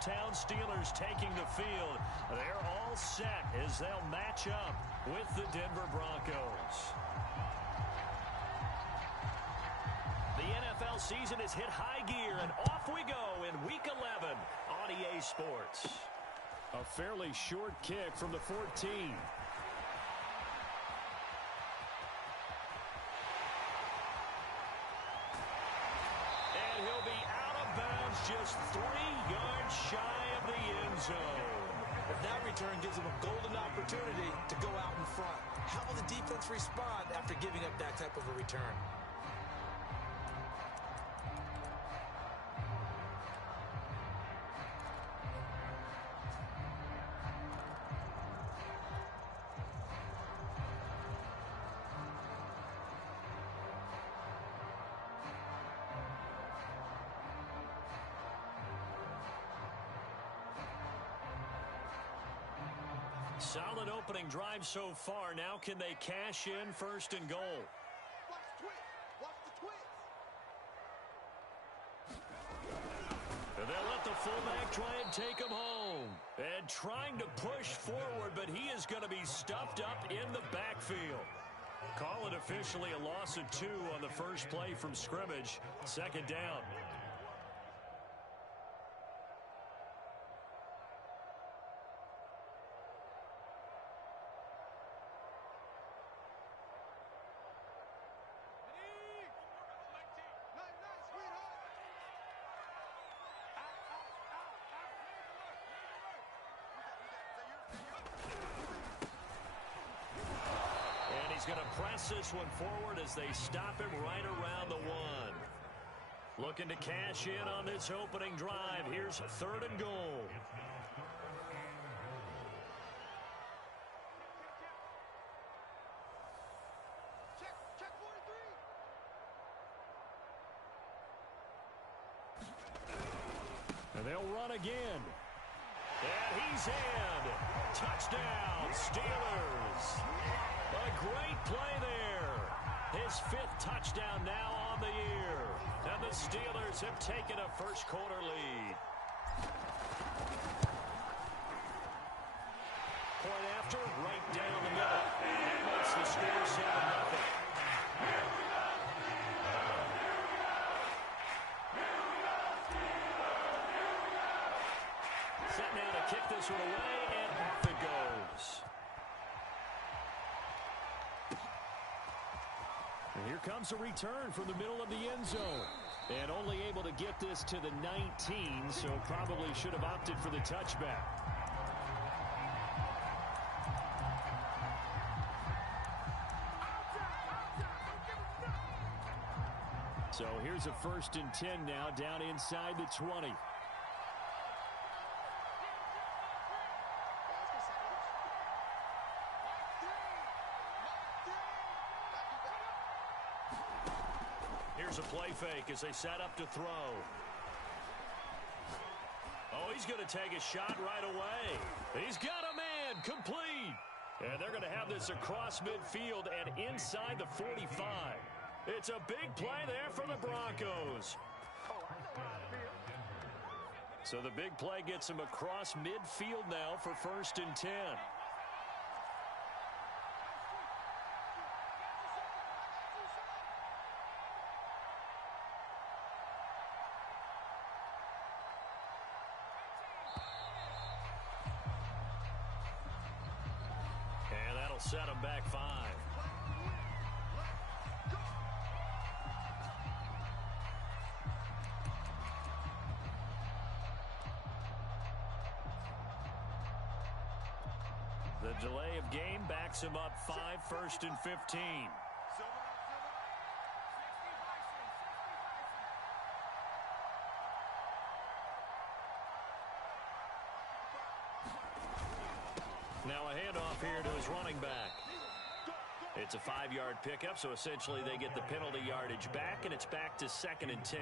hometown Steelers taking the field. They're all set as they'll match up with the Denver Broncos. The NFL season has hit high gear, and off we go in Week 11 on EA Sports. A fairly short kick from the 14. And he'll be out of bounds just 3 yards shy of the end zone. If that return gives him a golden opportunity to go out in front. How will the defense respond after giving up that type of a return? Solid opening drive so far. Now can they cash in 1st and goal? Watch the twist. Watch the twist. And they'll let the fullback try and take him home. And trying to push forward, but he is going to be stuffed up in the backfield. Call it officially a loss of 2 on the first play from scrimmage. 2nd down. He's going to press this one forward as they stop him right around the 1. Looking to cash in on this opening drive. Here's 3rd and goal. Check 43. And they'll run again. And he's in. Touchdown, Steelers. A great play there. His 5th touchdown now on the year. And the Steelers have taken a first-quarter lead. Point after, right down the middle. And makes the score 7-0. Set now to kick this one away, and off it goes. And here comes a return from the middle of the end zone. And only able to get this to the 19, so probably should have opted for the touchback. So here's a 1st and 10 now, down inside the 20. Here's a play fake as they set up to throw. Oh, he's going to take a shot right away. He's got a man, complete. And they're going to have this across midfield and inside the 45. It's a big play there for the Broncos. So the big play gets him across midfield now for 1st and 10. And that'll set him back 5. The delay of game backs him up 5, 1st and 15. Now a handoff here to his running back. It's a 5-yard pickup, so essentially they get the penalty yardage back, and it's back to 2nd and 10.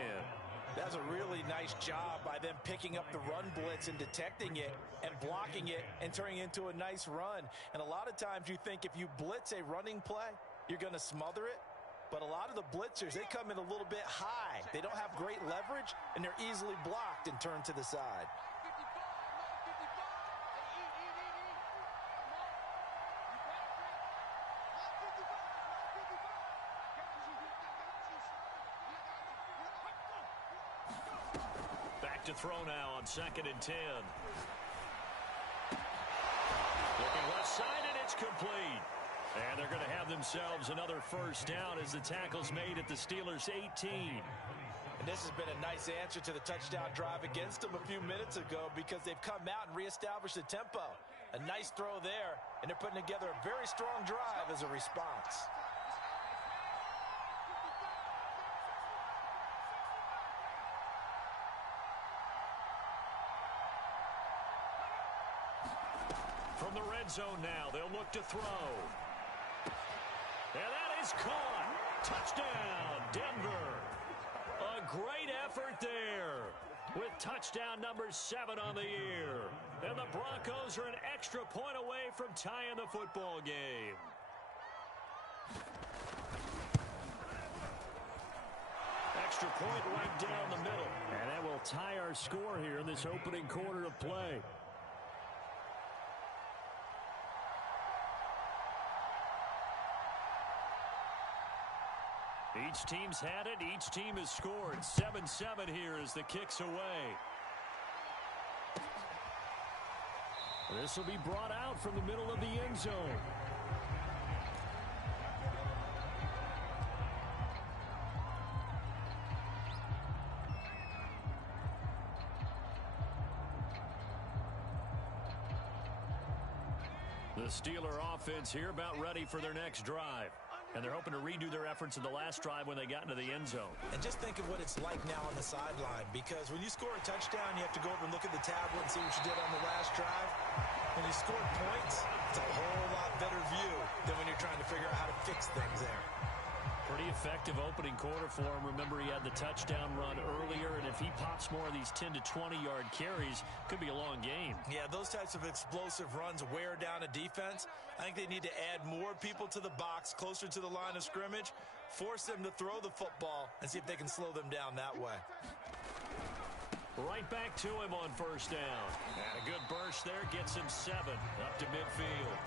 That's a really nice job by them picking up the run blitz and detecting it and blocking it and turning it into a nice run. And a lot of times you think if you blitz a running play, you're going to smother it. But a lot of the blitzers, they come in a little bit high. They don't have great leverage, and they're easily blocked and turned to the side. to throw now on 2nd and 10. Looking left side, and it's complete. And they're going to have themselves another first down as the tackle's made at the Steelers' 18. And this has been a nice answer to the touchdown drive against them a few minutes ago because they've come out and reestablished the tempo. A nice throw there, and they're putting together a very strong drive as a response. From the red zone now, they'll look to throw. And that is caught. Touchdown, Denver. A great effort there with touchdown number 7 on the year. And the Broncos are an extra point away from tying the football game. Extra point right down the middle. And that will tie our score here in this opening quarter of play. Each team's had it. Each team has scored. 7-7 here as the kick's away. This will be brought out from the middle of the end zone. The Steeler offense here about ready for their next drive. And they're hoping to redo their efforts in the last drive when they got into the end zone. And just think of what it's like now on the sideline, because when you score a touchdown, you have to go over and look at the tablet and see what you did on the last drive. When you scored points, it's a whole lot better view than when you're trying to figure out how to fix things there. Pretty effective opening quarter for him. Remember, he had the touchdown run earlier, and if he pops more of these 10 to 20-yard carries, could be a long game. Yeah, those types of explosive runs wear down a defense. I think they need to add more people to the box, closer to the line of scrimmage, force them to throw the football, and see if they can slow them down that way. Right back to him on first down. And a good burst there gets him 7 up to midfield.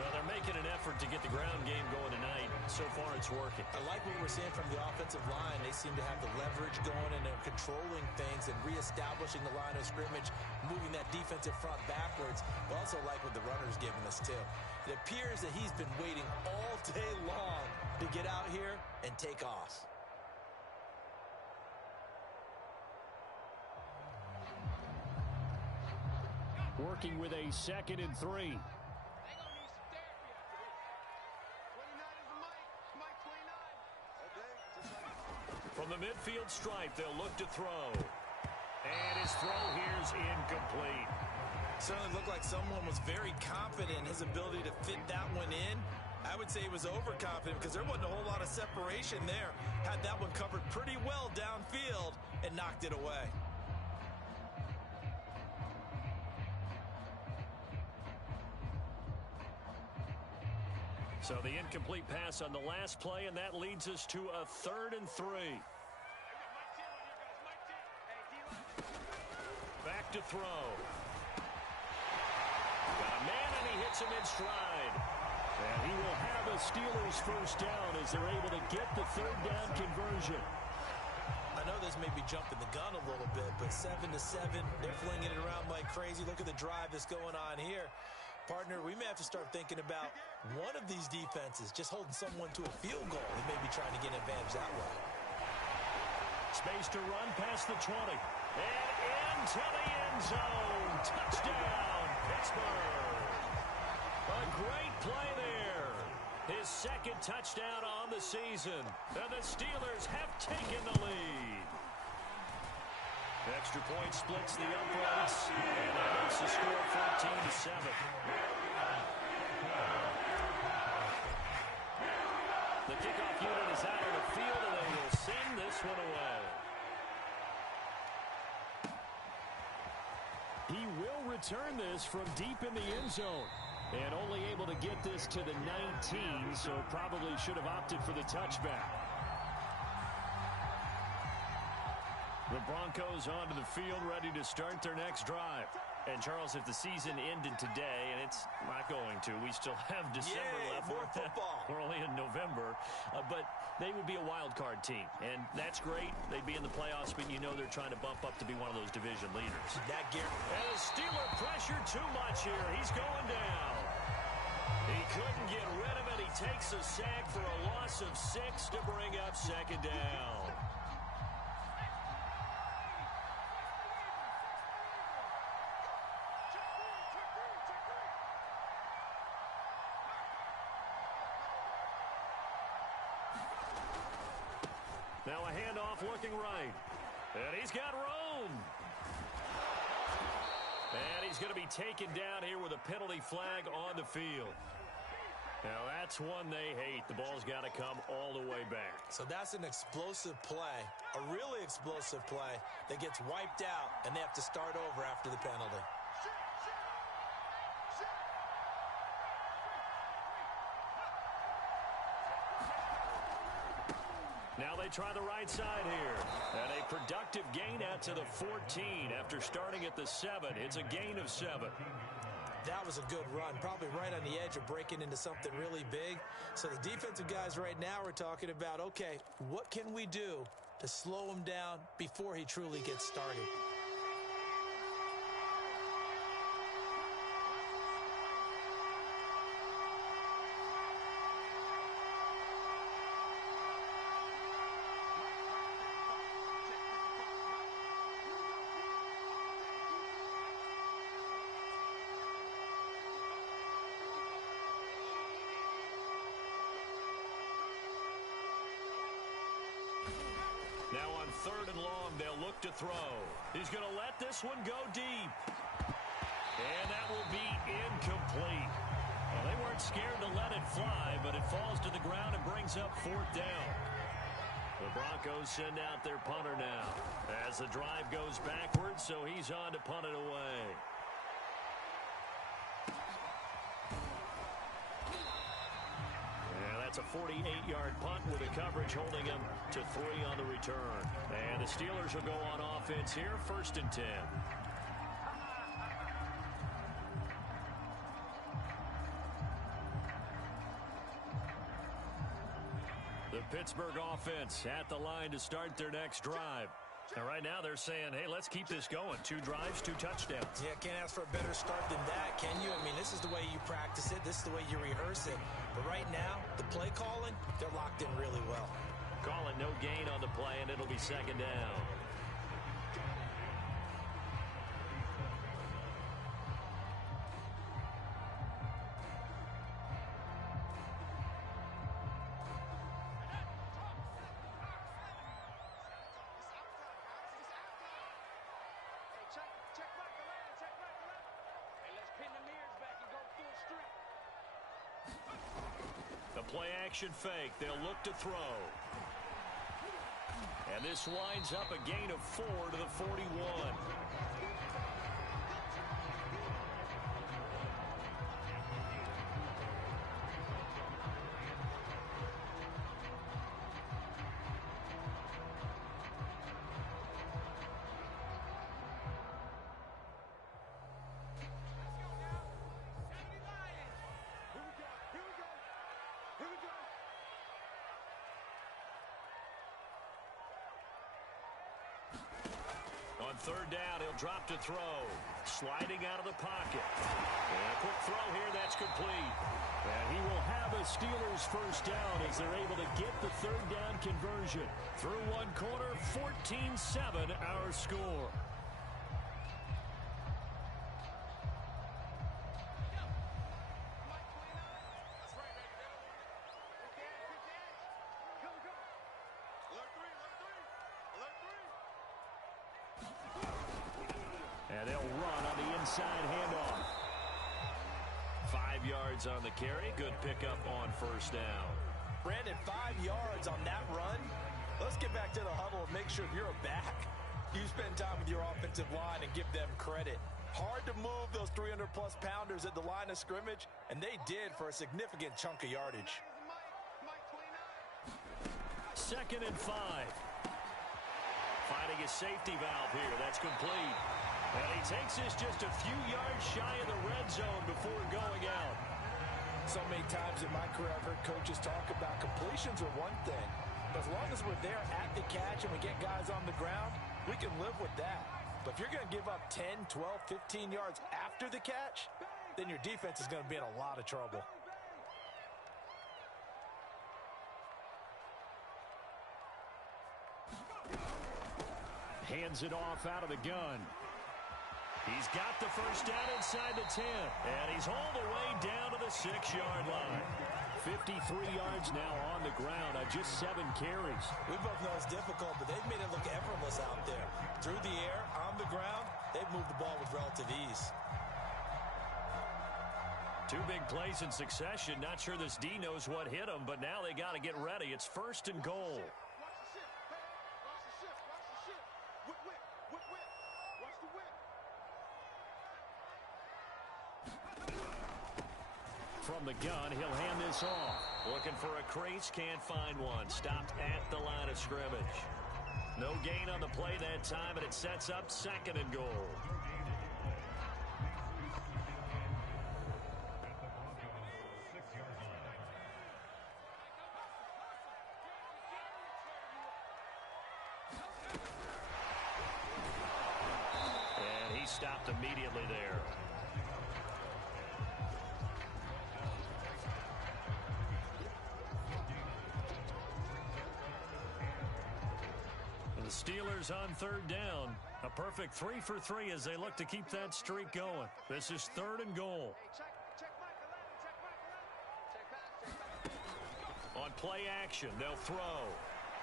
Well, they're making an effort to get the ground game going tonight. So far, it's working. I like what we're seeing from the offensive line. They seem to have the leverage going, and they're controlling things and reestablishing the line of scrimmage, moving that defensive front backwards. But also like what the runner's giving us, too. It appears that he's been waiting all day long to get out here and take off. Working with a 2nd and 3. From the midfield stripe, they'll look to throw. And his throw here's incomplete. Certainly looked like someone was very confident in his ability to fit that one in. I would say he was overconfident because there wasn't a whole lot of separation there. Had that one covered pretty well downfield and knocked it away. So the incomplete pass on the last play, and that leads us to a 3rd and 3. Back to throw. Got a man, and he hits him in stride. And he will have a Steelers first down as they're able to get the 3rd down conversion. I know this may be jumping the gun a little bit, but 7-7, they're flinging it around like crazy. Look at the drive that's going on here. Partner, we may have to start thinking about one of these defenses just holding someone to a field goal. They may be trying to get an advantage that way. Space to run past the 20. And into the end zone. Touchdown, Pittsburgh. A great play there. His 2nd touchdown on the season. And the Steelers have taken the lead. Extra point splits the uprights, and that makes the score 14-7. The kickoff unit is out on the field, and they will send this one away. He will return this from deep in the end zone, and only able to get this to the 19, so probably should have opted for the touchback. The Broncos onto the field ready to start their next drive. And, Charles, if the season ended today, and it's not going to, we still have December left. More football. We're only in November. But they would be a wild card team, and that's great. They'd be in the playoffs, but you know they're trying to bump up to be one of those division leaders. That gear. And the Steeler pressure too much here. He's going down. He couldn't get rid of it. He takes a sack for a loss of 6 to bring up second down. Now a handoff looking right. And he's got room. And he's going to be taken down here with a penalty flag on the field. Now that's one they hate. The ball's got to come all the way back. So that's an explosive play, a really explosive play that gets wiped out, and they have to start over after the penalty. Now they try the right side here. And a productive gain out to the 14 after starting at the 7. It's a gain of 7. That was a good run, probably right on the edge of breaking into something really big. So the defensive guys right now are talking about, okay, what can we do to slow him down before he truly gets started? Now on 3rd and long, they'll look to throw. He's going to let this one go deep. And that will be incomplete. Well, they weren't scared to let it fly, but it falls to the ground and brings up 4th down. The Broncos send out their punter now as the drive goes backwards, so he's on to punt it away. That's a 48-yard punt with the coverage holding him to 3 on the return. And the Steelers will go on offense here, 1st and 10. The Pittsburgh offense at the line to start their next drive. And right now they're saying, hey, let's keep this going. 2 drives, 2 touchdowns. Yeah, can't ask for a better start than that, can you? I mean, this is the way you practice it. This is the way you rehearse it. But right now, the play calling, they're locked in really well. Calling no gain on the play, and it'll be 2nd down. Play action fake. They'll look to throw. And this winds up a gain of 4 to the 41. On 3rd down, he'll drop to throw. Sliding out of the pocket. And a quick throw here, that's complete. And he will have a Steelers 1st down as they're able to get the 3rd down conversion. Through one quarter, 14-7 our score. And they'll run on the inside handoff. 5 yards on the carry. Good pickup on 1st down. Brandon, 5 yards on that run. Let's get back to the huddle and make sure you're a back. You spend time with your offensive line and give them credit. Hard to move those 300-plus pounders at the line of scrimmage, and they did for a significant chunk of yardage. 2nd and 5. Finding a safety valve here. That's complete. And he takes this just a few yards shy of the red zone before going out. So many times in my career I've heard coaches talk about completions are one thing. But as long as we're there at the catch and we get guys on the ground, we can live with that. But if you're going to give up 10, 12, 15 yards after the catch, then your defense is going to be in a lot of trouble. Hands it off out of the gun. He's got the first down inside the 10. And he's all the way down to the 6-yard line. 53 yards now on the ground on just 7 carries. We both know it's difficult, but they've made it look effortless out there. Through the air, on the ground, they've moved the ball with relative ease. 2 big plays in succession. Not sure this D knows what hit him, but now they got to get ready. It's 1st and goal. From the gun, he'll hand this off. Looking for a crease, can't find one. Stopped at the line of scrimmage. No gain on the play that time, and it sets up 2nd and goal. And he stopped immediately there. Steelers on 3rd down. A perfect 3 for 3 as they look to keep that streak going. This is 3rd and goal. On play action, they'll throw.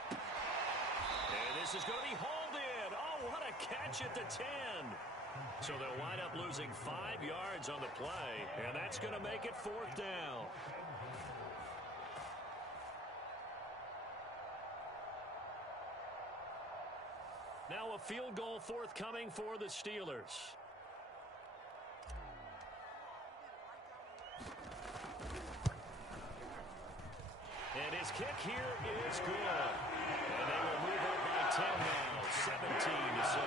And this is going to be hauled in. Oh, what a catch at the 10. So they'll wind up losing 5 yards on the play, and that's going to make it 4th down. Now a field goal forthcoming for the Steelers. And his kick here is good. And they will move up by 10 now, 17-7.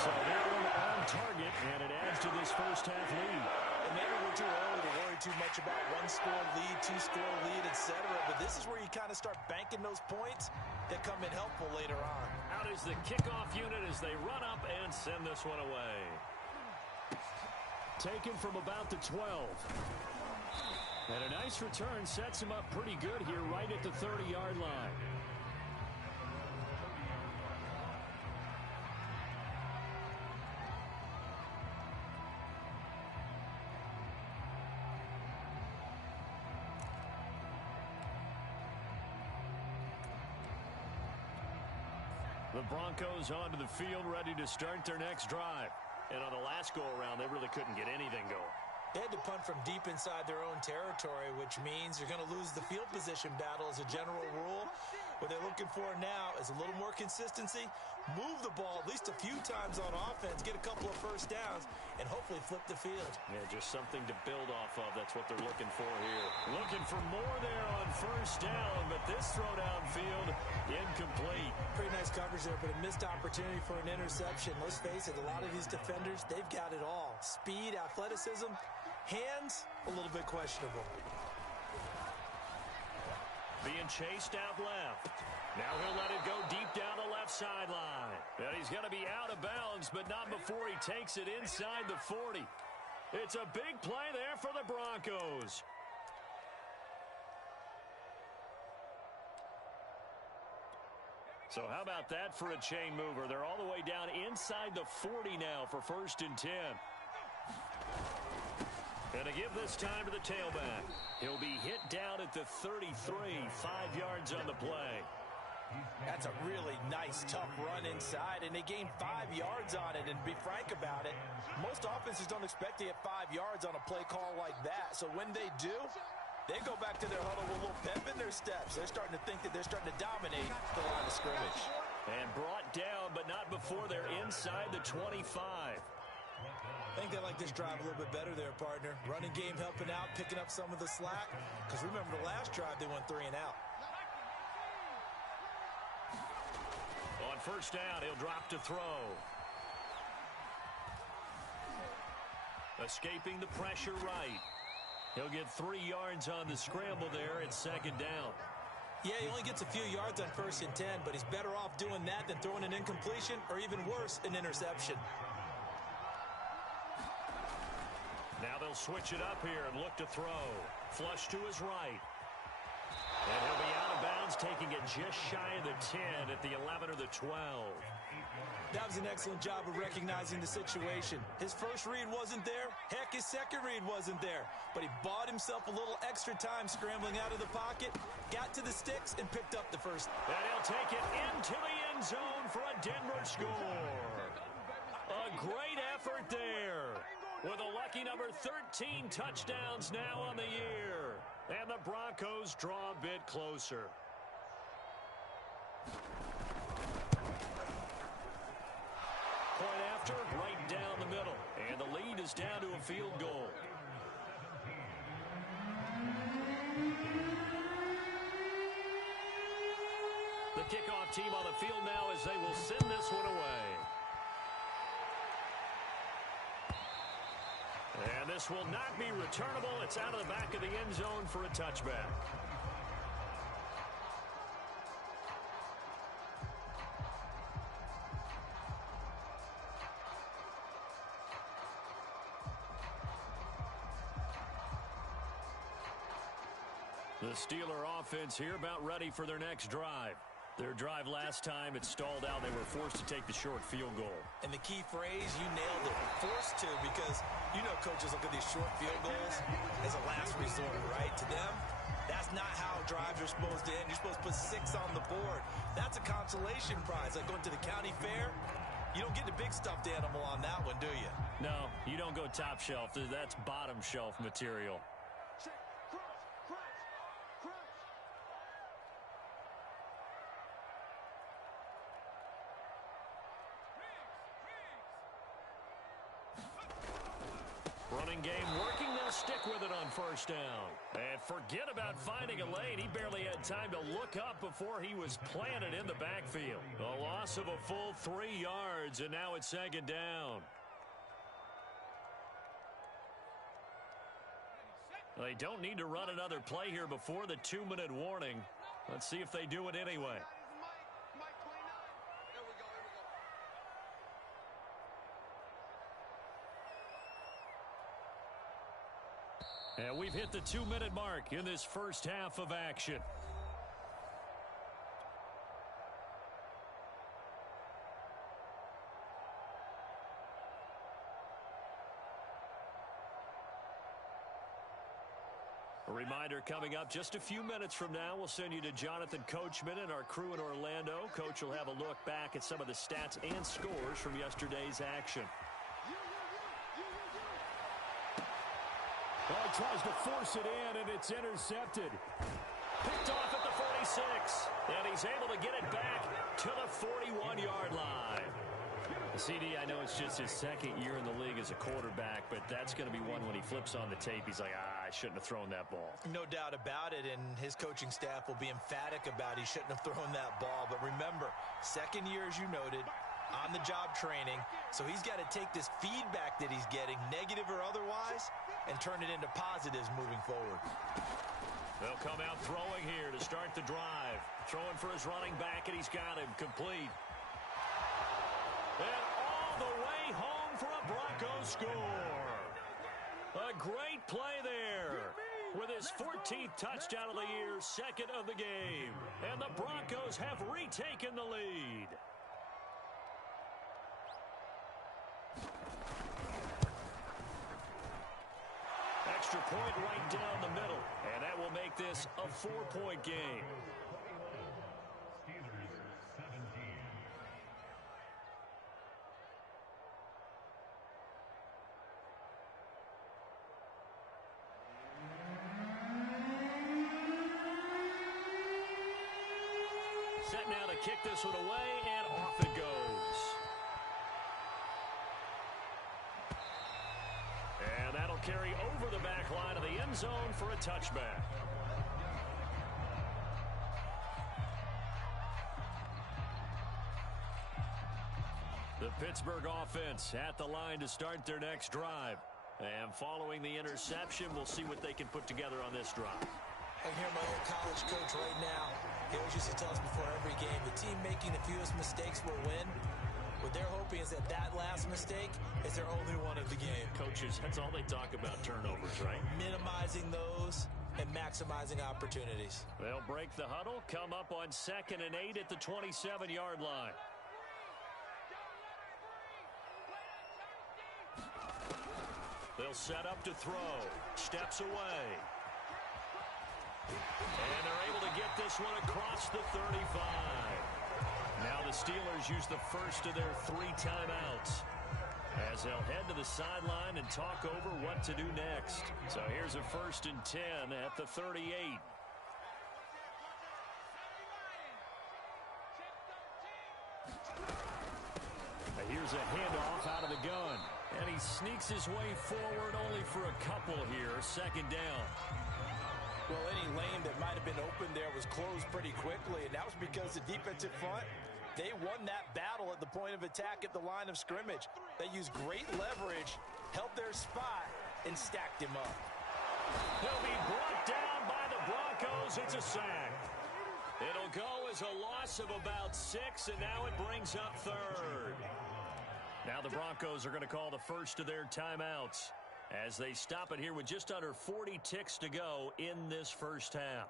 So they're on target, and it adds to this first half lead. And maybe we're too early to worry too much about 1-score lead, 2-score lead, etc. But this is where you kind of start banking those points that come in helpful later on. Out is the kickoff unit as they run up and send this one away. Taken from about the 12. And a nice return sets him up pretty good here right at the 30-yard line. The Broncos onto the field, ready to start their next drive. And on the last go-around, they really couldn't get anything going. They had to punt from deep inside their own territory, which means you're going to lose the field position battle as a general rule. What they're looking for now is a little more consistency, move the ball at least a few times on offense, get a couple of first downs, and hopefully flip the field. Yeah, just something to build off of. That's what they're looking for here. Looking for more there on first down, but this throw downfield incomplete. Pretty nice coverage there, but a missed opportunity for an interception. Let's face it, a lot of these defenders, they've got it all. Speed, athleticism, hands, a little bit questionable. Being chased out left. Now he'll let it go deep down the left sideline. And he's going to be out of bounds, but not before he takes it inside the 40. It's a big play there for the Broncos. So how about that for a chain mover? They're all the way down inside the 40 now for 1st and 10. And to give this time to the tailback. He'll be hit down at the 33, 5 yards on the play. That's a really nice, tough run inside, and they gained 5 yards on it. And to be frank about it, most offenses don't expect to get 5 yards on a play call like that. So when they do, they go back to their huddle with a little pep in their steps. They're starting to think that they're starting to dominate the line of scrimmage. And brought down, but not before they're inside the 25. I think they like this drive a little bit better there, partner. Running game helping out, picking up some of the slack. Because remember, the last drive, they went 3 and out. On first down, he'll drop to throw. Escaping the pressure right. He'll get 3 yards on the scramble there at second down. Yeah, he only gets a few yards on 1st and 10, but he's better off doing that than throwing an incompletion or even worse, an interception. Now they'll switch it up here and look to throw. Flush to his right. And he'll be out of bounds, taking it just shy of the 10 at the 11 or the 12. That was an excellent job of recognizing the situation. His first read wasn't there. Heck, his second read wasn't there. But he bought himself a little extra time scrambling out of the pocket, got to the sticks, and picked up the first. And he'll take it into the end zone for a Denver score. A great effort there. With a lucky number 13 touchdowns now on the year. And the Broncos draw a bit closer. Point after, right down the middle. And the lead is down to a field goal. The kickoff team on the field now as they will send this one away. And this will not be returnable. It's out of the back of the end zone for a touchback. The Steeler offense here about ready for their next drive. Their drive last time, it stalled out. They were forced to take the short field goal. And the key phrase, you nailed it. Forced to, because you know coaches look at these short field goals as a last resort, right? To them, that's not how drives are supposed to end. You're supposed to put 6 on the board. That's a consolation prize. Like going to the county fair, you don't get the big stuffed animal on that one, do you? No, you don't go top shelf. That's bottom shelf material. Running game working. They'll stick with it on first down. And forget about finding a lane. He barely had time to look up before he was planted in the backfield. A loss of a full 3 yards, and now it's second down. They don't need to run another play here before the 2-minute warning. Let's see if they do it anyway. And we've hit the 2-minute mark in this first half of action. A reminder coming up just a few minutes from now, we'll send you to Jonathan Coachman and our crew in Orlando. Coach will have a look back at some of the stats and scores from yesterday's action. Oh, tries to force it in, and it's intercepted. Picked off at the 46, and he's able to get it back to the 41-yard line. CD, I know it's just his second year in the league as a quarterback, but that's going to be one when he flips on the tape. He's like, I shouldn't have thrown that ball. No doubt about it, and his coaching staff will be emphatic about he shouldn't have thrown that ball. But remember, second year, as you noted, on-the-job training, so he's got to take this feedback that he's getting, negative or otherwise, and turn it into positives moving forward. They'll come out throwing here to start the drive. Throwing for his running back, and he's got him complete. And all the way home for a Broncos score. A great play there. With his 14th touchdown of the year, second of the game. And the Broncos have retaken the lead. Extra point right down the middle. And that will make this a 4-point game. Set now to kick this one away, and off it goes. And that'll carry over the back line of the end zone for a touchback. The Pittsburgh offense at the line to start their next drive. And following the interception, we'll see what they can put together on this drive. I hear my old college coach right now. He always used to tell us before every game, the team making the fewest mistakes will win. What they're hoping is that last mistake is their only one of the game. Coaches, that's all they talk about, turnovers, right? Minimizing those and maximizing opportunities. They'll break the huddle, come up on 2nd and 8 at the 27-yard line. They'll set up to throw. Steps away. And they're able to get this one across the 35. Now the Steelers use the first of their 3 timeouts as they'll head to the sideline and talk over what to do next. So here's a 1st and 10 at the 38. Here's a handoff out of the gun. And he sneaks his way forward only for a couple here. 2nd down. Well, any lane that might have been open there was closed pretty quickly, and that was because the defensive front, they won that battle at the point of attack at the line of scrimmage. They used great leverage, held their spot, and stacked him up. He'll be brought down by the Broncos. It's a sack. It'll go as a loss of about 6, and now it brings up 3rd. Now the Broncos are going to call the first of their timeouts as they stop it here with just under 40 ticks to go in this first half.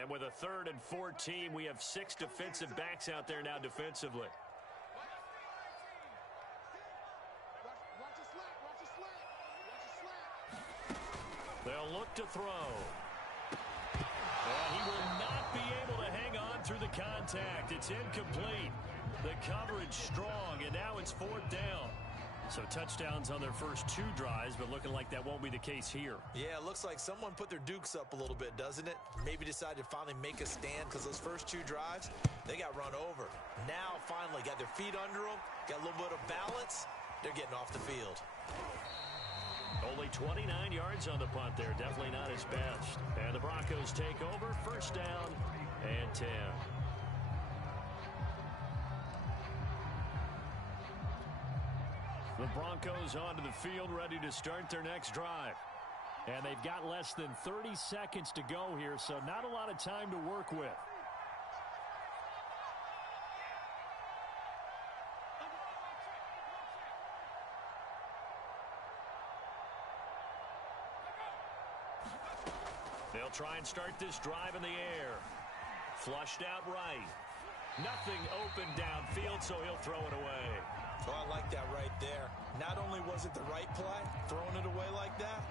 And with a 3rd and 14, we have 6 defensive backs out there now defensively. They'll look to throw. And he will not be able to hang on through the contact. It's incomplete. The coverage strong, and now it's 4th down. So touchdowns on their first 2 drives, but looking like that won't be the case here. Yeah, it looks like someone put their dukes up a little bit, doesn't it? Maybe decided to finally make a stand because those first 2 drives, they got run over. Now, finally, got their feet under them, got a little bit of balance. They're getting off the field. Only 29 yards on the punt there. Definitely not his best. And the Broncos take over. 1st down and 10. The Broncos onto the field, ready to start their next drive. And they've got less than 30 seconds to go here, so not a lot of time to work with. They'll try and start this drive in the air. Flushed out right. Nothing open downfield, so he'll throw it away. Oh, I like that right there. Not only was it the right play, throwing it away like that,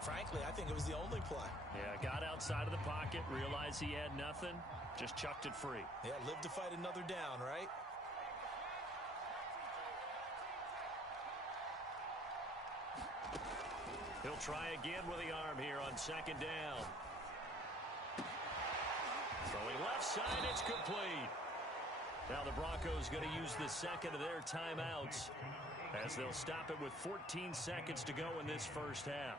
frankly, I think it was the only play. Yeah, got outside of the pocket, realized he had nothing, just chucked it free. Yeah, live to fight another down, right? He'll try again with the arm here on 2nd down. Throwing left side, it's complete. Now the Broncos going to use the 2nd of their timeouts as they'll stop it with 14 seconds to go in this first half.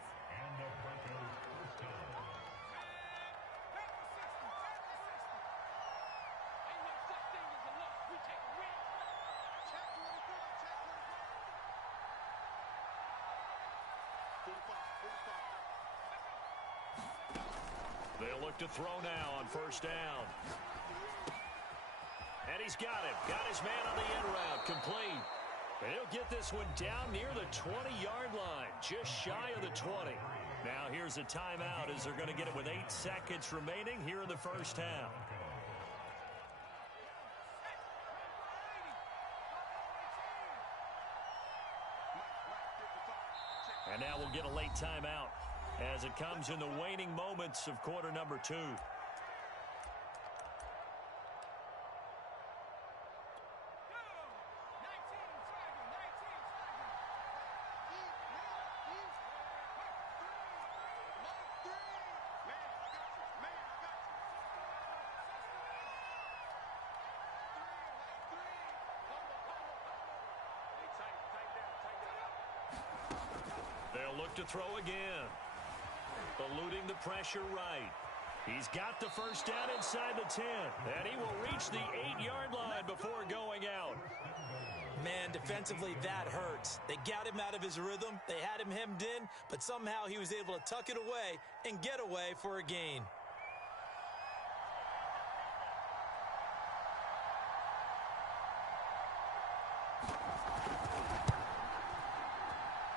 They'll look to throw now on 1st down. And he's got it. Got his man on the end route. Complete. And he'll get this one down near the 20-yard line. Just shy of the 20. Now here's a timeout as they're going to get it with 8 seconds remaining here in the first half. And now we'll get a late timeout as it comes in the waning moments of quarter number 2. They'll look to throw again. Eluding the pressure right. He's got the first down inside the 10. And he will reach the 8-yard line before going out. Man, defensively, that hurts. They got him out of his rhythm. They had him hemmed in, but somehow he was able to tuck it away and get away for a gain.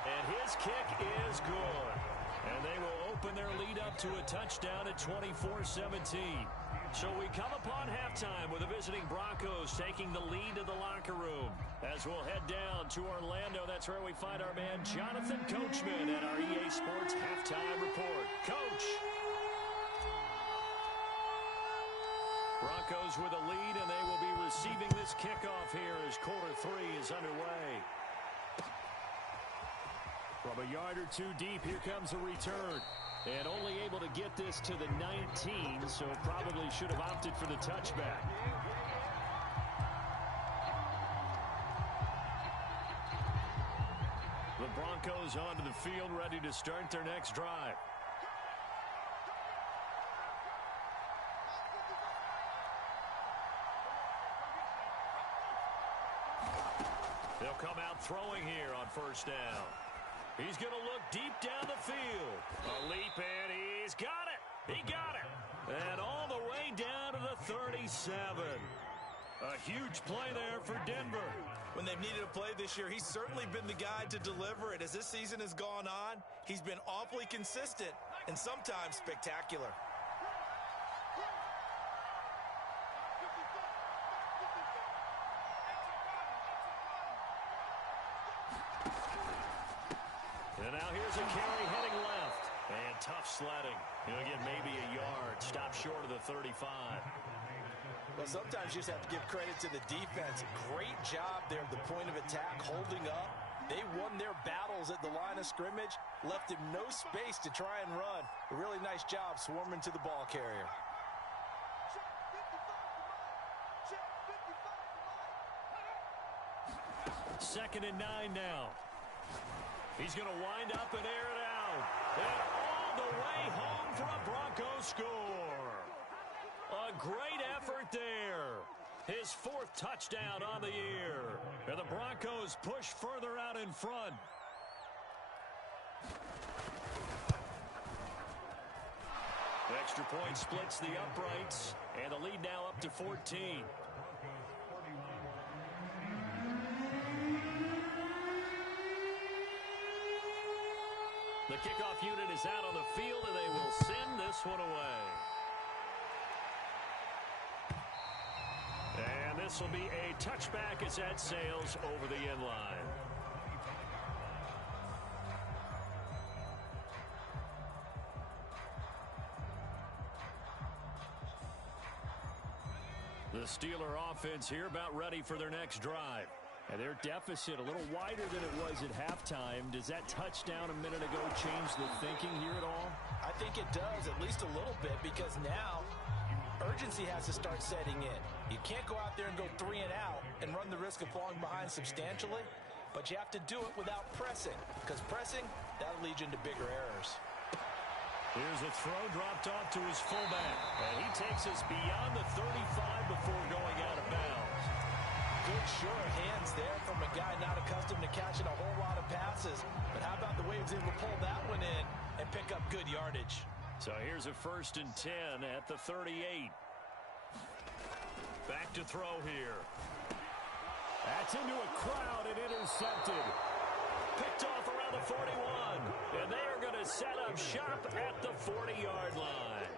And his kick is good. And they will open their lead up to a touchdown at 24-17. So we come upon halftime with the visiting Broncos taking the lead to the locker room. As we'll head down to Orlando, that's where we find our man Jonathan Coachman at our EA Sports Halftime Report. Coach! Broncos with a lead, and they will be receiving this kickoff here as quarter 3 is underway. From a yard or two deep, here comes a return. And only able to get this to the 19, so probably should have opted for the touchback. The Broncos onto the field, ready to start their next drive. They'll come out throwing here on first down. He's going to look deep down the field. A leap, and he's got it. He got it. And all the way down to the 37. A huge play there for Denver. When they've needed a play this year, he's certainly been the guy to deliver it. As this season has gone on, he's been awfully consistent and sometimes spectacular. And now here's a carry heading left. And tough sledding. He'll get maybe a yard. Stop short of the 35. Well, sometimes you just have to give credit to the defense. Great job there at the point of attack, holding up. They won their battles at the line of scrimmage, left him no space to try and run. A really nice job swarming to the ball carrier. Second and 9 now. He's going to wind up and air it out. And all the way home for a Broncos score. A great effort there. His 4th touchdown on the year. And the Broncos push further out in front. Extra point splits the uprights. And the lead now up to 14. The kickoff unit is out on the field, and they will send this one away. And this will be a touchback as that sails over the end line. The Steeler offense here about ready for their next drive. And their deficit a little wider than it was at halftime. Does that touchdown a minute ago change the thinking here at all? I think it does, at least a little bit, because now urgency has to start setting in. You can't go out there and go 3 and out and run the risk of falling behind substantially, but you have to do it without pressing, because pressing, that'll lead you into bigger errors. Here's a throw dropped off to his fullback, and he takes us beyond the 35 before going out of bounds. Good, sure hands there from a guy not accustomed to catching a whole lot of passes. But how about the way he was able to pull that one in and pick up good yardage? So here's a 1st and 10 at the 38. Back to throw here. That's into a crowd and intercepted. Picked off around the 41. And they are going to set up shop at the 40-yard line.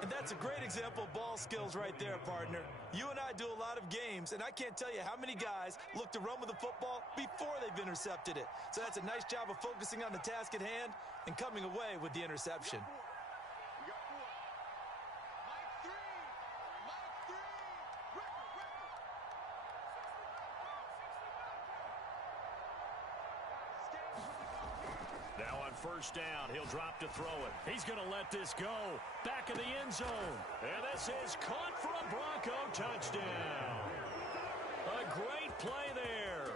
And that's a great example of ball skills right there, partner. You and I do a lot of games, and I can't tell you how many guys look to run with the football before they've intercepted it. So that's a nice job of focusing on the task at hand and coming away with the interception. Now on first down, he'll drop to throw it. He's going to let this go. Back in the end zone. And this is caught for a Bronco touchdown. A great play there.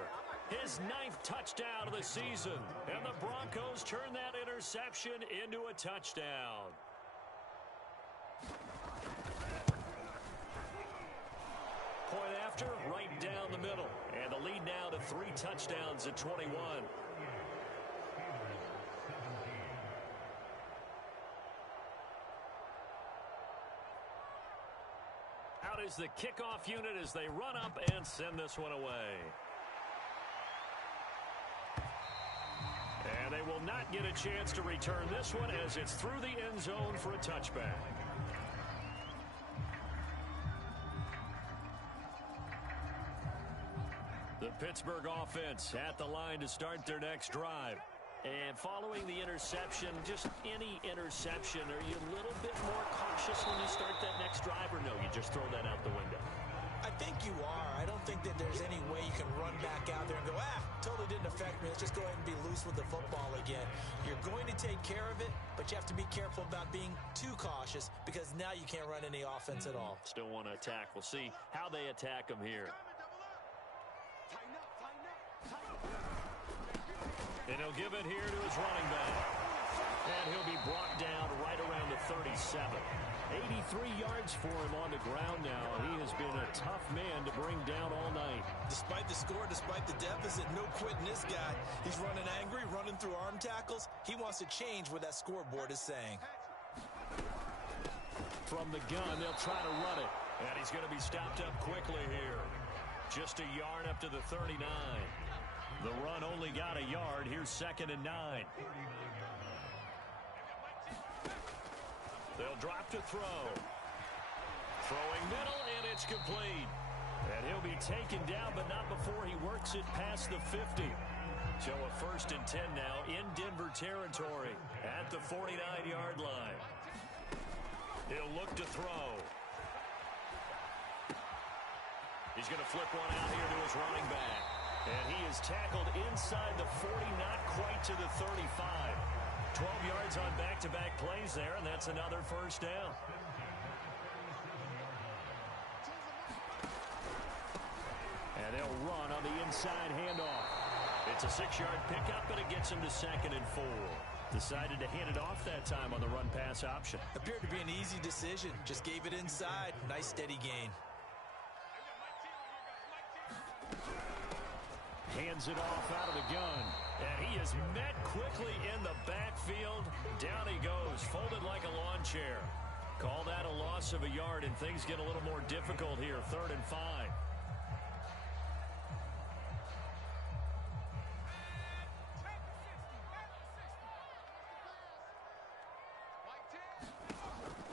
His 9th touchdown of the season. And the Broncos turn that interception into a touchdown. Point after, right down the middle. And the lead now to 3 touchdowns at 21. Out is the kickoff unit as they run up and send this one away. And they will not get a chance to return this one as it's through the end zone for a touchback. The Pittsburgh offense at the line to start their next drive. And following the interception, just any interception, are you a little bit more cautious when you start that next drive, or no, you just throw that out the window? I think you are. I don't think that there's any way you can run back out there and go, totally didn't affect me. Let's just go ahead and be loose with the football again. You're going to take care of it, but you have to be careful about being too cautious because now you can't run any offense at all. Still want to attack. We'll see how they attack them here. And he'll give it here to his running back. And he'll be brought down right around the 37. 83 yards for him on the ground now. He has been a tough man to bring down all night. Despite the score, despite the deficit, no quitting this guy. He's running angry, running through arm tackles. He wants to change what that scoreboard is saying. From the gun, they'll try to run it. And he's going to be stopped up quickly here. Just a yard up to the 39. The run only got a yard. Here's 2nd and 9. They'll drop to throw. Throwing middle, and it's complete. And he'll be taken down, but not before he works it past the 50. So a 1st and 10 now in Denver territory at the 49-yard line. He'll look to throw. He's going to flip one out here to his running back. And he is tackled inside the 40, not quite to the 35. 12 yards on back-to-back plays there, and that's another 1st down. And they'll run on the inside handoff. It's a 6-yard pickup, but it gets him to 2nd and 4. Decided to hand it off that time on the run-pass option. Appeared to be an easy decision. Just gave it inside. Nice steady gain. Hands it off out of the gun. And he is met quickly in the backfield. Down he goes, folded like a lawn chair. Call that a loss of a yard, and things get a little more difficult here. 3rd and 5.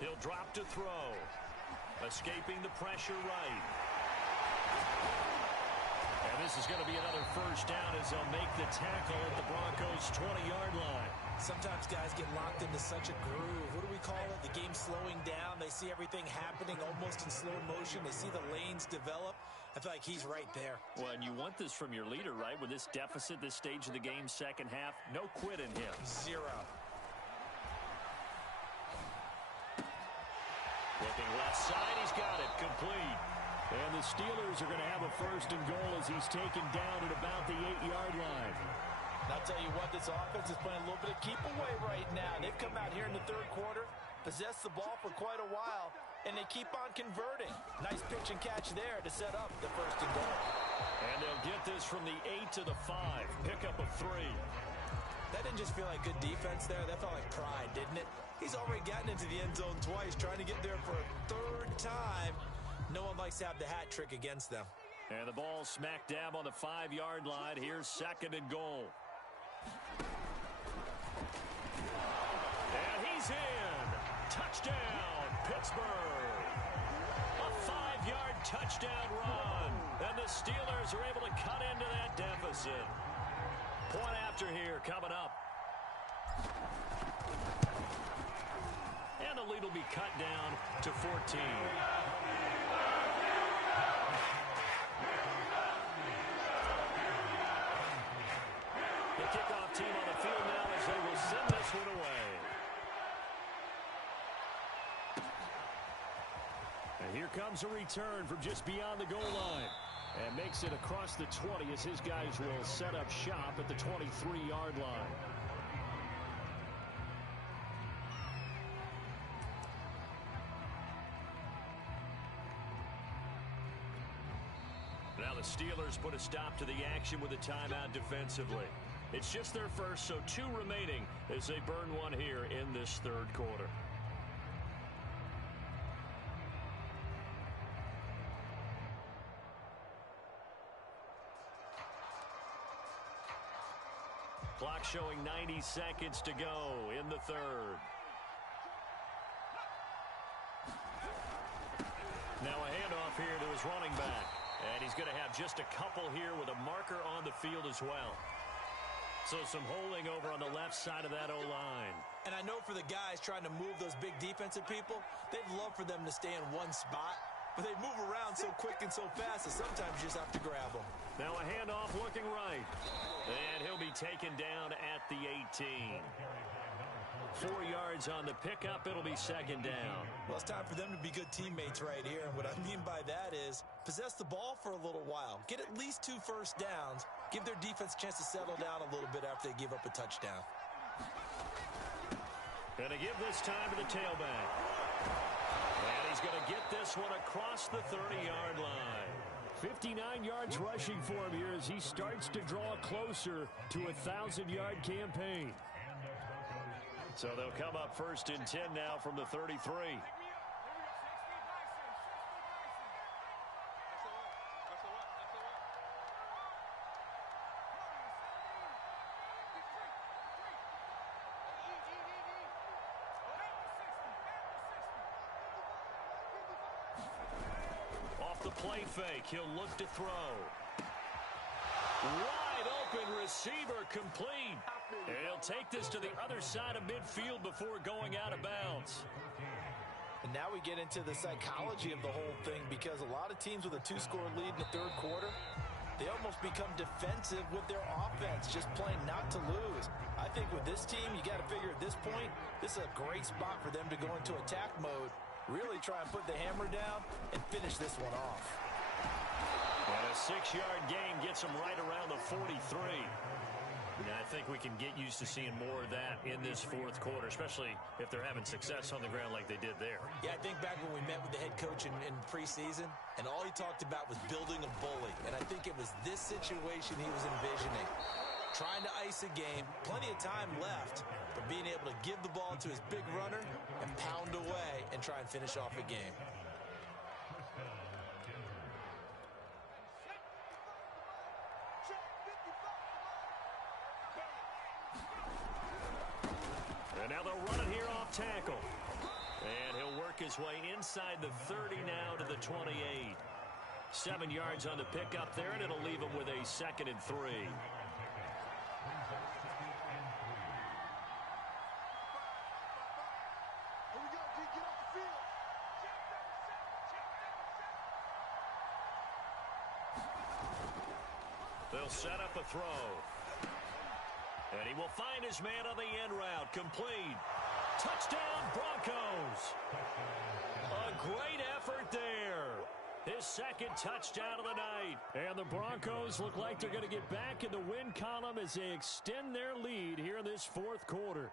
He'll drop to throw. Escaping the pressure right. And this is going to be another 1st down as they'll make the tackle at the Broncos' 20-yard line. Sometimes guys get locked into such a groove. What do we call it? The game slowing down. They see everything happening almost in slow motion. They see the lanes develop. I feel like he's right there. Well, and you want this from your leader, right? With this deficit, this stage of the game, 2nd half, no quit in him. 0. Looking left side, he's got it, complete. And the Steelers are going to have a 1st and goal as he's taken down at about the 8-yard line. And I'll tell you what, this offense is playing a little bit of keep away right now. They've come out here in the 3rd quarter, possessed the ball for quite a while, and they keep on converting. Nice pitch and catch there to set up the 1st and goal. And they'll get this from the 8 to the 5. Pickup of 3. That didn't just feel like good defense there. That felt like pride, didn't it? He's already gotten into the end zone twice, trying to get there for a 3rd time. No one likes to have the hat trick against them. And the ball smack dab on the 5-yard line. Here's 2nd and goal. And he's in. Touchdown, Pittsburgh. A 5-yard touchdown run. And the Steelers are able to cut into that deficit. Point after here coming up. And the lead will be cut down to 14. The kickoff team on the field now as they will send this one away. And here comes a return from just beyond the goal line. And makes it across the 20 as his guys will set up shop at the 23-yard line. Now the Steelers put a stop to the action with a timeout defensively. It's just their first, so 2 remaining as they burn one here in this third quarter. Clock showing 90 seconds to go in the third. Now a handoff here to his running back. And he's going to have just a couple here with a marker on the field as well. So some holding over on the left side of that O-line. And I know for the guys trying to move those big defensive people, they'd love for them to stay in one spot. But they move around so quick and so fast that sometimes you just have to grab them. Now a handoff looking right. And he'll be taken down at the 18. 4 yards on the pickup. It'll be second down. Well, it's time for them to be good teammates right here. And what I mean by that is possess the ball for a little while. Get at least 2 first downs. Give their defense a chance to settle down a little bit after they give up a touchdown. Going to give this time to the tailback. And he's going to get this one across the 30-yard line. 59 yards rushing for him here as he starts to draw closer to a 1,000-yard campaign. So they'll come up first and 10 now from the 33. Off the play fake, he'll look to throw. Wide open receiver complete. And he'll take this to the other side of midfield before going out of bounds. And now we get into the psychology of the whole thing, because a lot of teams with a 2-score lead in the third quarter, they almost become defensive with their offense, just playing not to lose. I think with this team, you got to figure at this point, this is a great spot for them to go into attack mode, really try and put the hammer down and finish this one off. And a 6-yard gain gets them right around the 43. And I think we can get used to seeing more of that in this fourth quarter, especially if they're having success on the ground like they did there. Yeah, I think back when we met with the head coach in preseason, and all he talked about was building a bully. And I think it was this situation he was envisioning. Trying to ice a game, plenty of time left, but being able to give the ball to his big runner and pound away and try and finish off a game. And now they'll run it here off tackle. And he'll work his way inside the 30 now to the 28. 7 yards on the pickup there, and it'll leave him with a 2nd and 3. They'll set up a throw. And he will find his man on the end route. Complete. Touchdown, Broncos. A great effort there. His 2nd touchdown of the night. And the Broncos look like they're going to get back in the win column as they extend their lead here in this fourth quarter.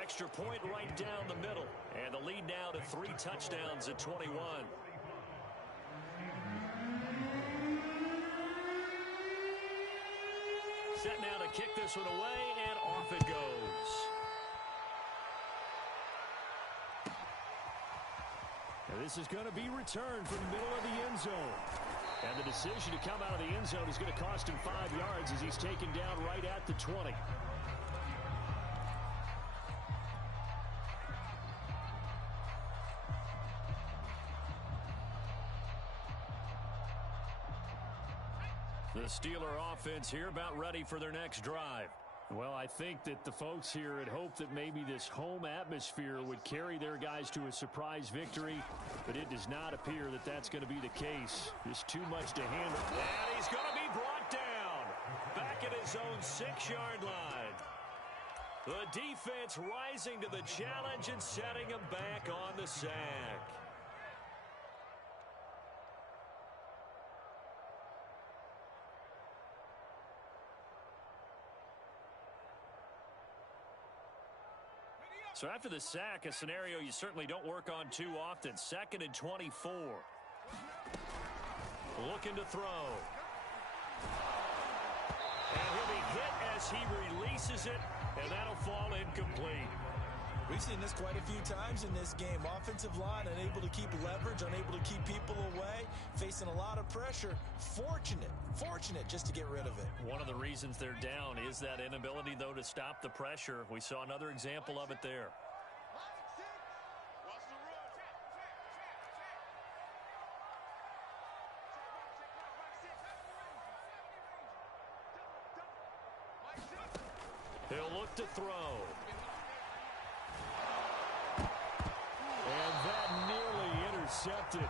Extra point right down the middle. And the lead now to 3 touchdowns at 21. Set now to kick this one away, and off it goes. And this is going to be returned from the middle of the end zone. And the decision to come out of the end zone is going to cost him 5 yards as he's taken down right at the 20. The Steeler offense here about ready for their next drive. Well, I think that the folks here had hoped that maybe this home atmosphere would carry their guys to a surprise victory, but it does not appear that that's going to be the case. Just too much to handle. And he's going to be brought down back at his own 6-yard line. The defense rising to the challenge and setting him back on the sack. So after the sack, a scenario you certainly don't work on too often. 2nd and 24. Looking to throw. And he'll be hit as he releases it, and that'll fall incomplete. We've seen this quite a few times in this game. Offensive line unable to keep leverage, unable to keep people away, facing a lot of pressure. Fortunate just to get rid of it. One of the reasons they're down is that inability, though, to stop the pressure. We saw another example of it there. He'll look to throw. And that nearly intercepted.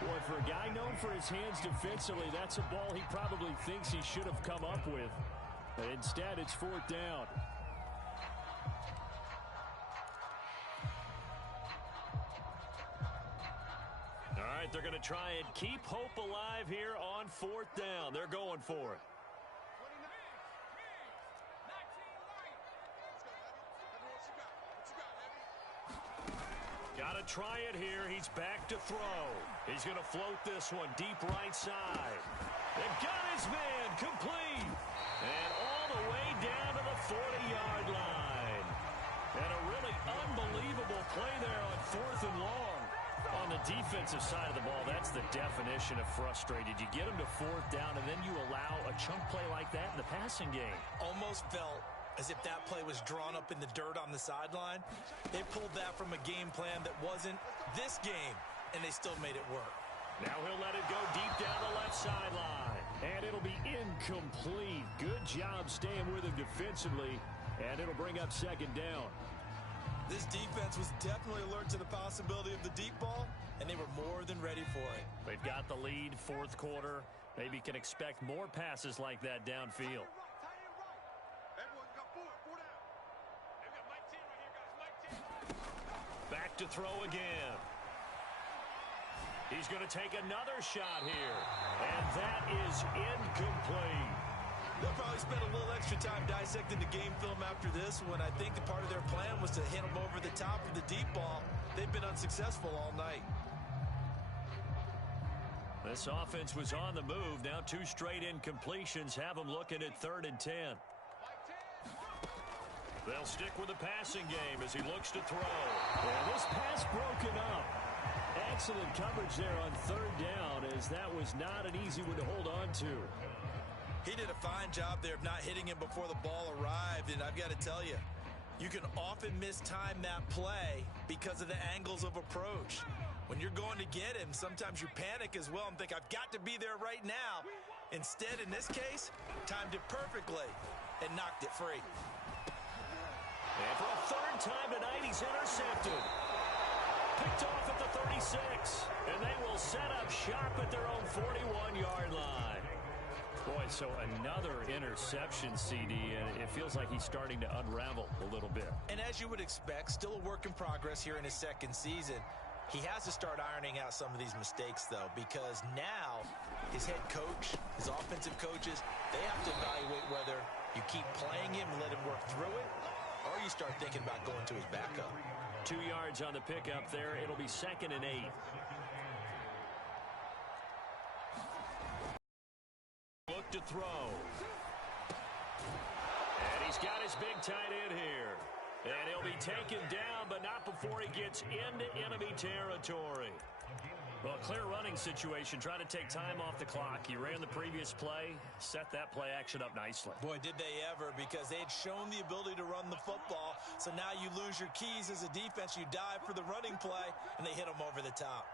Boy, for a guy known for his hands defensively, that's a ball he probably thinks he should have come up with. But instead, it's 4th down. All right, they're going to try and keep hope alive here on 4th down. They're going for it. Got to try it here. He's back to throw. He's going to float this one deep right side. They've got his man complete. And all the way down to the 40-yard line. And a really unbelievable play there on 4th and long. On the defensive side of the ball, that's the definition of frustrated. You get him to 4th down, and then you allow a chunk play like that in the passing game. Almost felt as if that play was drawn up in the dirt on the sideline. They pulled that from a game plan that wasn't this game, and they still made it work. Now he'll let it go deep down the left sideline. And it'll be incomplete. Good job staying with him defensively, and it'll bring up 2nd down. This defense was definitely alert to the possibility of the deep ball, and they were more than ready for it. They've got the lead, 4th quarter. Maybe can expect more passes like that downfield. Back to throw again. He's going to take another shot here. And that is incomplete. They'll probably spend a little extra time dissecting the game film after this one. I think the part of their plan was to hit them over the top of the deep ball. They've been unsuccessful all night. This offense was on the move. Now 2 straight incompletions have them looking at 3rd and 10. They'll stick with the passing game as he looks to throw. And this pass broken up. Excellent coverage there on 3rd down, as that was not an easy one to hold on to. He did a fine job there of not hitting him before the ball arrived, and I've got to tell you, you can often mistime that play because of the angles of approach. When you're going to get him, sometimes you panic as well and think, I've got to be there right now. Instead, in this case, timed it perfectly and knocked it free. And for a 3rd time tonight, he's intercepted. Picked off at the 36. And they will set up shop at their own 41-yard line. Boy, so another interception, CD, and it feels like he's starting to unravel a little bit. And as you would expect, still a work in progress here in his 2nd season. He has to start ironing out some of these mistakes, though, because now his head coach, his offensive coaches, they have to evaluate whether you keep playing him and let him work through it, or you start thinking about going to his backup. 2 yards on the pickup there. It'll be 2nd and 8. Look to throw. And he's got his big tight end here. And he'll be taken down, but not before he gets into enemy territory. Well, clear running situation, trying to take time off the clock. He ran the previous play, set that play action up nicely. Boy, did they ever, because they had shown the ability to run the football. So now you lose your keys as a defense. You dive for the running play, and they hit them over the top.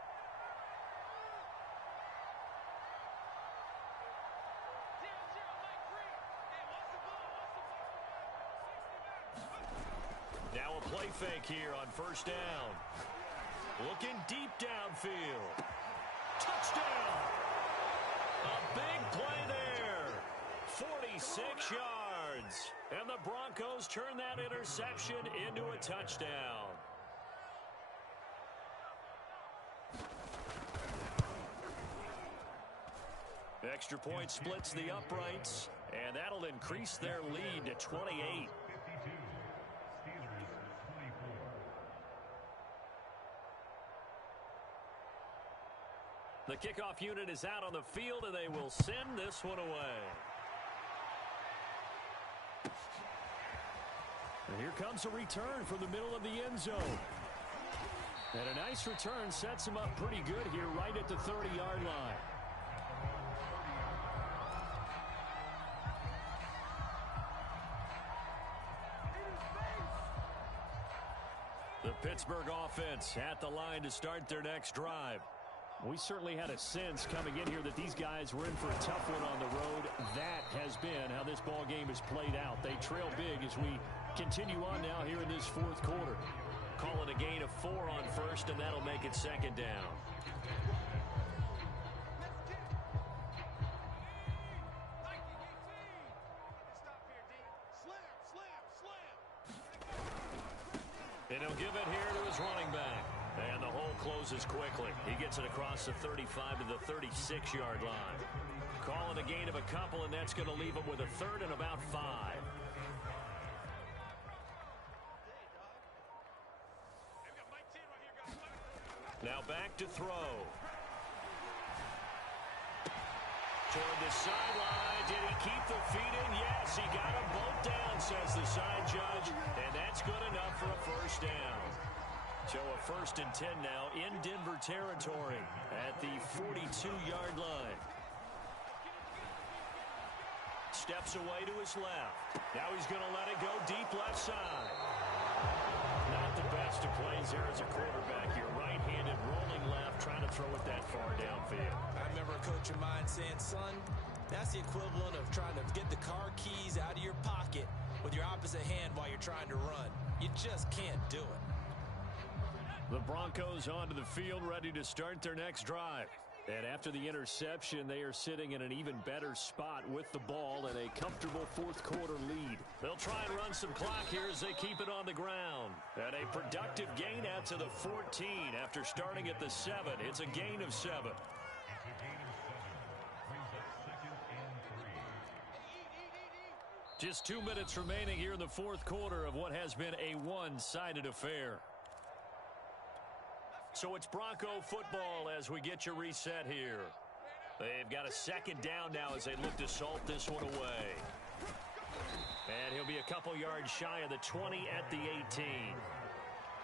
Now a play fake here on 1st down. Looking deep downfield. Touchdown! A big play there. 46 yards. And the Broncos turn that interception into a touchdown. Extra point splits the uprights, and that'll increase their lead to 28. The kickoff unit is out on the field, and they will send this one away. And here comes a return from the middle of the end zone. And a nice return sets him up pretty good here right at the 30-yard line. The Pittsburgh offense at the line to start their next drive. We certainly had a sense coming in here that these guys were in for a tough one on the road. That has been how this ball game has played out. They trail big as we continue on now here in this fourth quarter. Call it a gain of 4 on first, and that'll make it second down. And he'll give it here to his running back. And the hole closes quickly. He gets it across the 35 to the 36-yard line. Call it a gain of a couple, and that's going to leave him with a third and about 5. Now back to throw. Toward the sideline. Did he keep the feet in? Yes, he got them both down, says the side judge. And that's good enough for a first down. So a 1st and 10 now in Denver territory at the 42-yard line. Steps away to his left. Now he's going to let it go deep left side. Not the best of plays there as a quarterback. You're right-handed, rolling left, trying to throw it that far downfield. I remember a coach of mine saying, son, that's the equivalent of trying to get the car keys out of your pocket with your opposite hand while you're trying to run. You just can't do it. The Broncos onto the field, ready to start their next drive. And after the interception, they are sitting in an even better spot with the ball and a comfortable fourth quarter lead. They'll try and run some clock here as they keep it on the ground. And a productive gain out to the 14 after starting at the 7. It's a gain of 7. Just 2 minutes remaining here in the fourth quarter of what has been a one-sided affair. So it's Bronco football as we get your reset here. They've got a second down now as they look to salt this one away. And he'll be a couple yards shy of the 20 at the 18.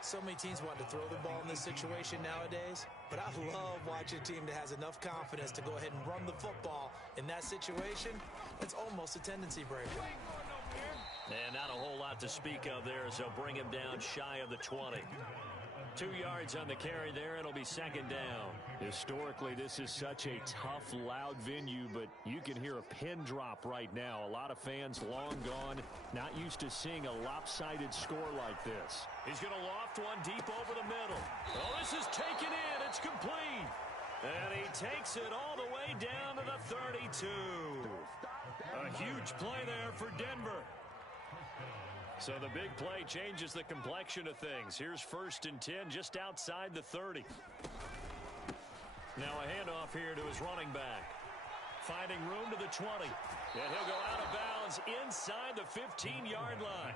So many teams want to throw the ball in this situation nowadays, but I love watching a team that has enough confidence to go ahead and run the football. In that situation, it's almost a tendency breaker. And not a whole lot to speak of there as they'll bring him down shy of the 20. 2 yards on the carry there. It'll be second down. Historically, this is such a tough, loud venue, but you can hear a pin drop right now. A lot of fans long gone, not used to seeing a lopsided score like this. He's going to loft one deep over the middle. Oh, this is taken in. It's complete. And he takes it all the way down to the 32. A huge play there for Denver. So the big play changes the complexion of things. Here's 1st and 10 just outside the 30. Now a handoff here to his running back. Finding room to the 20. And he'll go out of bounds inside the 15-yard line.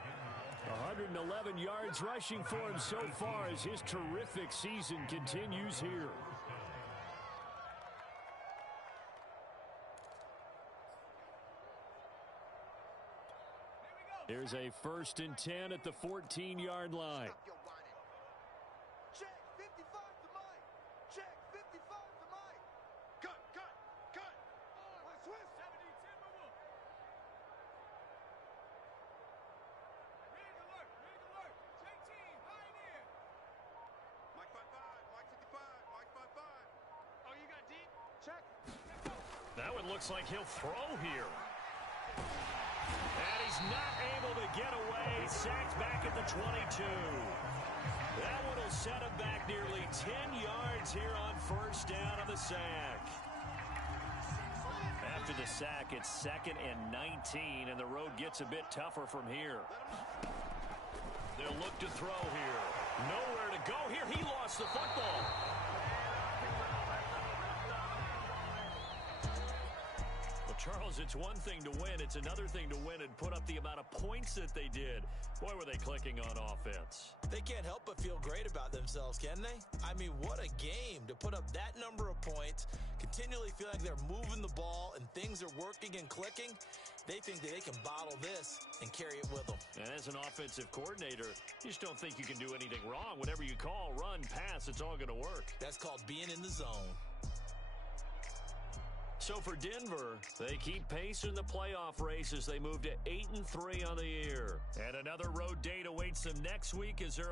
111 yards rushing for him so far as his terrific season continues here. Here's a 1st and 10 at the 14-yard line. Check 55 to Mike. Check 55 to Mike. Cut. Let's switch. 70, 10 move. Ready to alert. Check team. Pioneer. Mike 55. Mike 55. Mike 55. Oh, you got deep? Check. That one looks like he'll throw here. And he's not able to get away. Sacked back at the 22. That one will set him back nearly 10 yards here on 1st down on the sack. After the sack, it's 2nd and 19, and the road gets a bit tougher from here. They'll look to throw here. Nowhere to go here. He lost the football. The Charles, it's one thing to win. It's another thing to win and put up the amount of points that they did. Boy, were they clicking on offense. They can't help but feel great about themselves, can they? I mean, what a game to put up that number of points, continually feel like they're moving the ball and things are working and clicking. They think that they can bottle this and carry it with them. And as an offensive coordinator, you just don't think you can do anything wrong. Whatever you call, run, pass, it's all going to work. That's called being in the zone. So for Denver, they keep pace in the playoff race as they move to 8-3 on the year. And another road date awaits them next week as they're